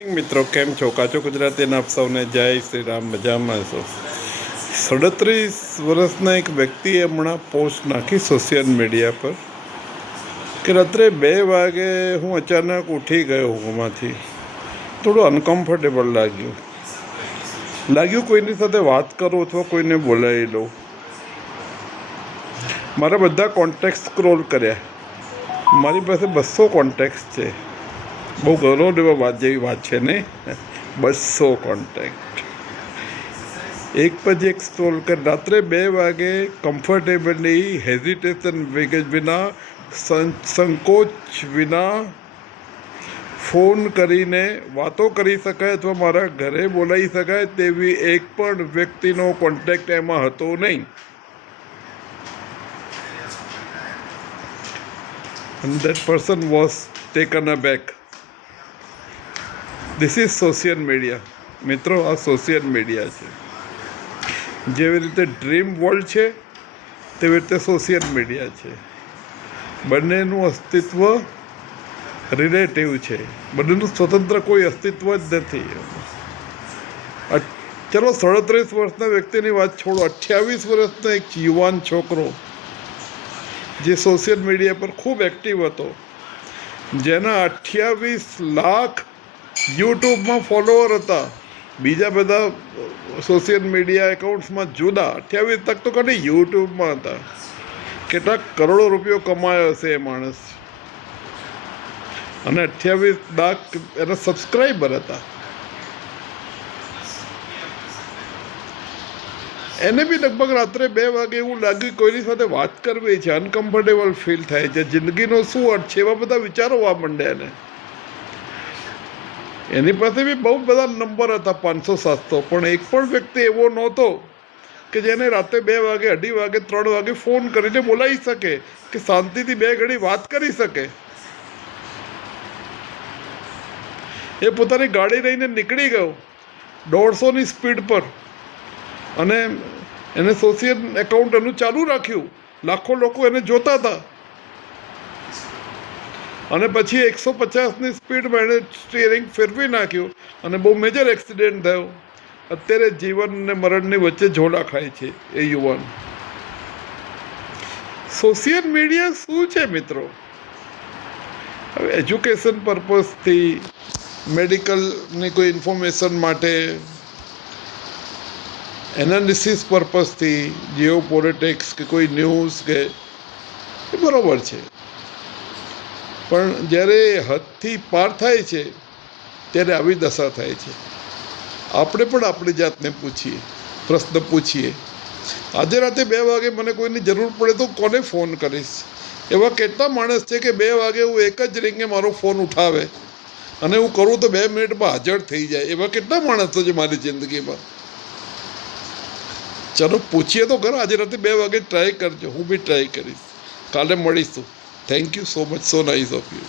મિત્રો કેમ છો? કાચો ગુજરાતીના આપ સૌને જય શ્રી રામ. મજામાં છો? 37 વર્ષના એક વ્યક્તિએ હમણાં પોસ્ટ નાખી સોશિયલ મીડિયા પર કે રાત્રે 2 વાગે હું અચાનક ઉઠી ગયો ઊંઘમાંથી. થોડું અનકમ્ફર્ટેબલ લાગ્યું કોઈની સાથે વાત કરું અથવા કોઈને બોલાવી લઉં. મારા બધા કોન્ટેક્ટ સ્ક્રોલ કર્યા. મારી પાસે 200 કોન્ટેક્ટ છે. બહુ ગૌરવ લેવા વાત જેવી વાત છે ને. 200 કોન્ટેક્ટ એક પછી એક સ્ક્રોલ કરી. રાત્રે 2 વાગે કમ્ફર્ટેબલી, હેઝિટેશન વિના, સંકોચ વિના ફોન કરીને વાતો કરી શકાય અથવા મારા ઘરે બોલાવી શકાય તેવી એક પણ વ્યક્તિનો કોન્ટેક્ટ એમાં હતો નહીં. And that person was taken aback. This is social media. મિત્રો, આ સોશિયલ મીડિયા છે. જેવી રીતે ડ્રીમ વર્લ્ડ છે તેવી રીતે સોશિયલ મીડિયા છે. બંનેનું અસ્તિત્વ રિલેટિવ છે. બંનેનું સ્વતંત્ર કોઈ અસ્તિત્વ જ નથી. ચલો 37 વર્ષના વ્યક્તિની વાત છોડો. 28 વર્ષનો એક યુવાન છોકરો જે સોશિયલ મીડિયા પર ખૂબ એક્ટિવ હતો, જેના 28 લાખ યુટ્યુબમાં ફોલોવર હતા, બીજા બધા સોશિયલ મીડિયા એકાઉન્ટ્સમાં જુદા. 28 તક તો ખાલી યુટ્યુબમાં હતા. કેટલાક કરોડો રૂપિયો કમાયો હશે એ માણસ, અને 28 લાખ એના સબસ્ક્રાઈબર હતા. એને બી લગભગ રાત્રે 2 વાગે એવું લાગ્યું કોઈની સાથે વાત કરવી છે, અનકમ્ફર્ટેબલ ફીલ થાય છે, જિંદગીનો શું અર્થ છે, એવા બધા વિચારો આવવા માંડ્યા એને. એની પાસે બી બહુ બધા નંબર હતા, 500-700, પણ એક પણ વ્યક્તિ એવો નહોતો કે જેને રાત્રે 2 વાગે, 2:30 વાગે, 3 વાગે ફોન કરીને બોલાવી શકે, કે શાંતિથી 2 ઘડી વાત કરી શકે. એ પોતાની ગાડી લઈને નીકળી ગયો 150ની સ્પીડ પર, અને એને સોશિયલ એકાઉન્ટ એનું ચાલુ રાખ્યું. લાખો લોકો એને જોતા હતા, અને પછી 150ની સ્પીડમાં એણે સ્ટીયરિંગ ફેરવી નાખ્યું અને બહુ મેજર એક્સિડન્ટ થયો. અત્યારે જીવન અને મરણની વચ્ચે ઝોલા ખાય છે એ યુવાન. સોશિયલ મીડિયા શું છે મિત્રો? હવે એજ્યુકેશન પર્પઝથી, મેડિકલની કોઈ ઇન્ફોર્મેશન માટે, એનાલિસિસ પર્પઝથી, જીઓ પોલિટિક્સ કે કોઈ ન્યૂઝ કે, એ બરાબર છે. પણ જ્યારે હદથી પાર થાય છે ત્યારે આવી દશા થાય છે. આપણે પણ આપણી જાતને પ્રશ્ન પૂછીએ, આજે રાતે 2 વાગે મને કોઈની જરૂર પડે તો કોને ફોન કરીશ? એવા કેટલા માણસ છે કે 2 વાગે હું એક જ રિંગે મારો ફોન ઉઠાવે અને હું કરું તો 2 મિનિટમાં હાજર થઈ જાય. એવા કેટલા માણસો છે મારી જિંદગીમાં. ચાલો પૂછીએ તો ખરા. આજે રાતે 2 વાગે ટ્રાય કરજો. હું બી ટ્રાય કરીશ. કાલે મળીશું. Thank you so much. So nice of you.